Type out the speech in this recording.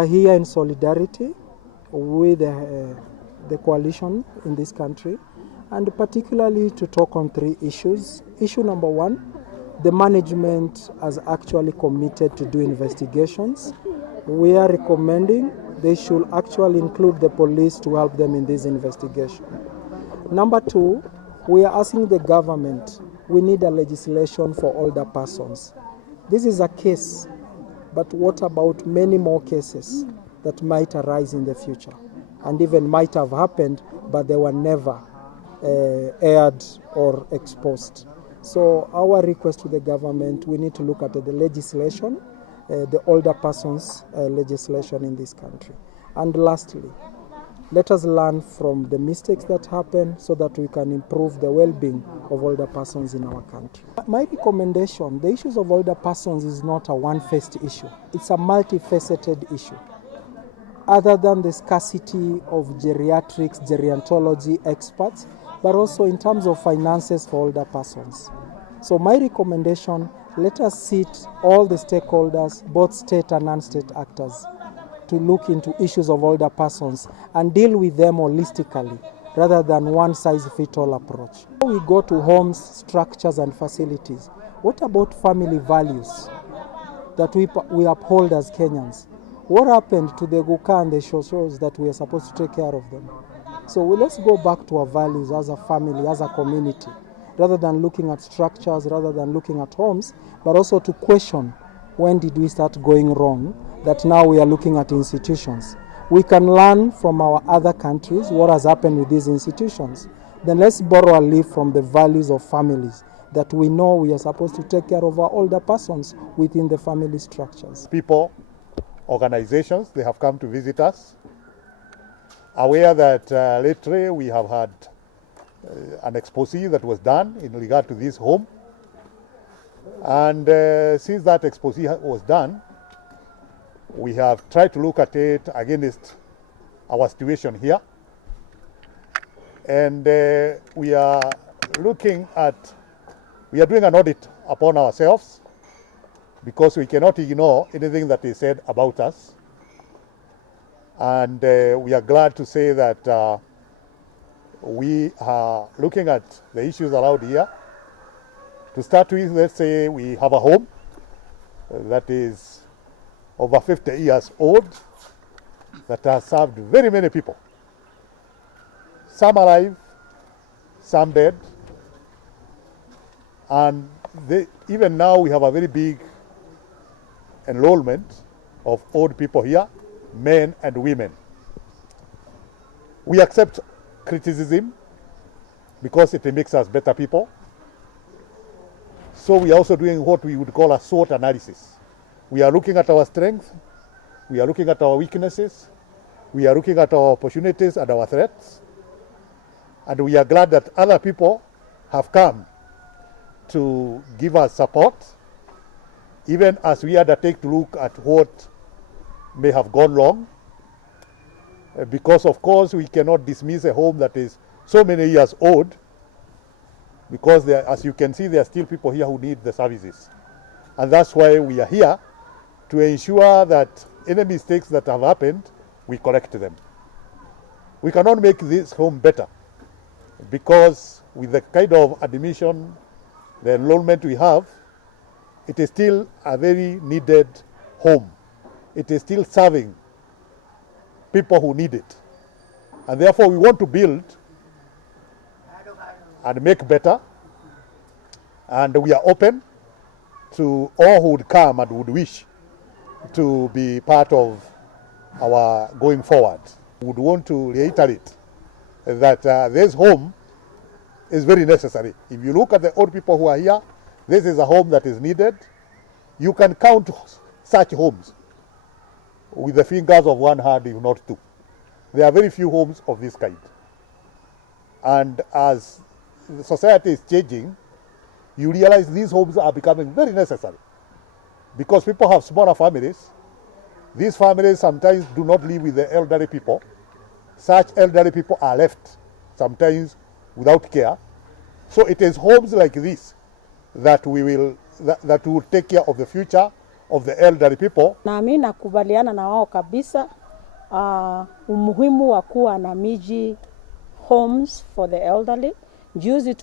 are here in solidarity with the coalition in this country, and particularly to talk on 3 issues. Issue number 1, the management has actually committed to do investigations. We are recommending they should actually include the police to help them in this investigation. Number 2, we are asking the government, we need a legislation for older persons. This is a case, but what about many more cases that might arise in the future and even might have happened, but they were never aired or exposed? So our request to the government, we need to look at the legislation, the older persons legislation in this country. And lastly, let us learn from the mistakes that happen so that we can improve the well-being of older persons in our country. My recommendation, the issues of older persons is not a one-faced issue. It's a multifaceted issue. Other than the scarcity of geriatrics, gerontology experts, but also in terms of finances for older persons. So my recommendation, let us sit all the stakeholders, both state and non-state actors, to look into issues of older persons and deal with them holistically rather than one-size-fits-all approach. We go to homes, structures and facilities. What about family values that we uphold as Kenyans? What happened to the Guka and the Shoshos that we are supposed to take care of them? So let's go back to our values as a family, as a community, rather than looking at structures, rather than looking at homes, but also to question when did we start going wrong, that now we are looking at institutions. We can learn from our other countries what has happened with these institutions. Then let's borrow a leaf from the values of families that we know we are supposed to take care of our older persons within the family structures. People, organizations, they have come to visit us, aware that lately we have had an expose that was done in regard to this home. And since that expose was done, we have tried to look at it against our situation here. And we are doing an audit upon ourselves, because we cannot ignore anything that is said about us. And we are glad to say that we are looking at the issues around here. To start with, let's say we have a home that is over 50 years old that has served very many people. Some alive, some dead. And even now we have a very big enrollment of old people here, men and women. We accept criticism because it makes us better people. So we are also doing what we would call a SWOT analysis. We are looking at our strengths, we are looking at our weaknesses, we are looking at our opportunities and our threats. And we are glad that other people have come to give us support, even as we undertake to look at what may have gone wrong. Because of course we cannot dismiss a home that is so many years old, because as you can see, there are still people here who need the services. And that's why we are here, to ensure that any mistakes that have happened, we correct them. We cannot make this home better, because with the kind of admission, the enrollment we have, it is still a very needed home. It is still serving people who need it. And therefore we want to build and make better. And we are open to all who would come and would wish to be part of our going forward. We would want to reiterate that this home is very necessary. If you look at the old people who are here, this is a home that is needed. You can count such homes with the fingers of one hand, if not two. There are very few homes of this kind. And as the society is changing, you realize these homes are becoming very necessary, because people have smaller families. These families sometimes do not live with the elderly people. Such elderly people are left sometimes without care. So it is homes like this that will take care of the future of the elderly people. Na mimi nakubaliana na wao kabisa umuhimu wa kuwa na miji homes for the elderly. Juzi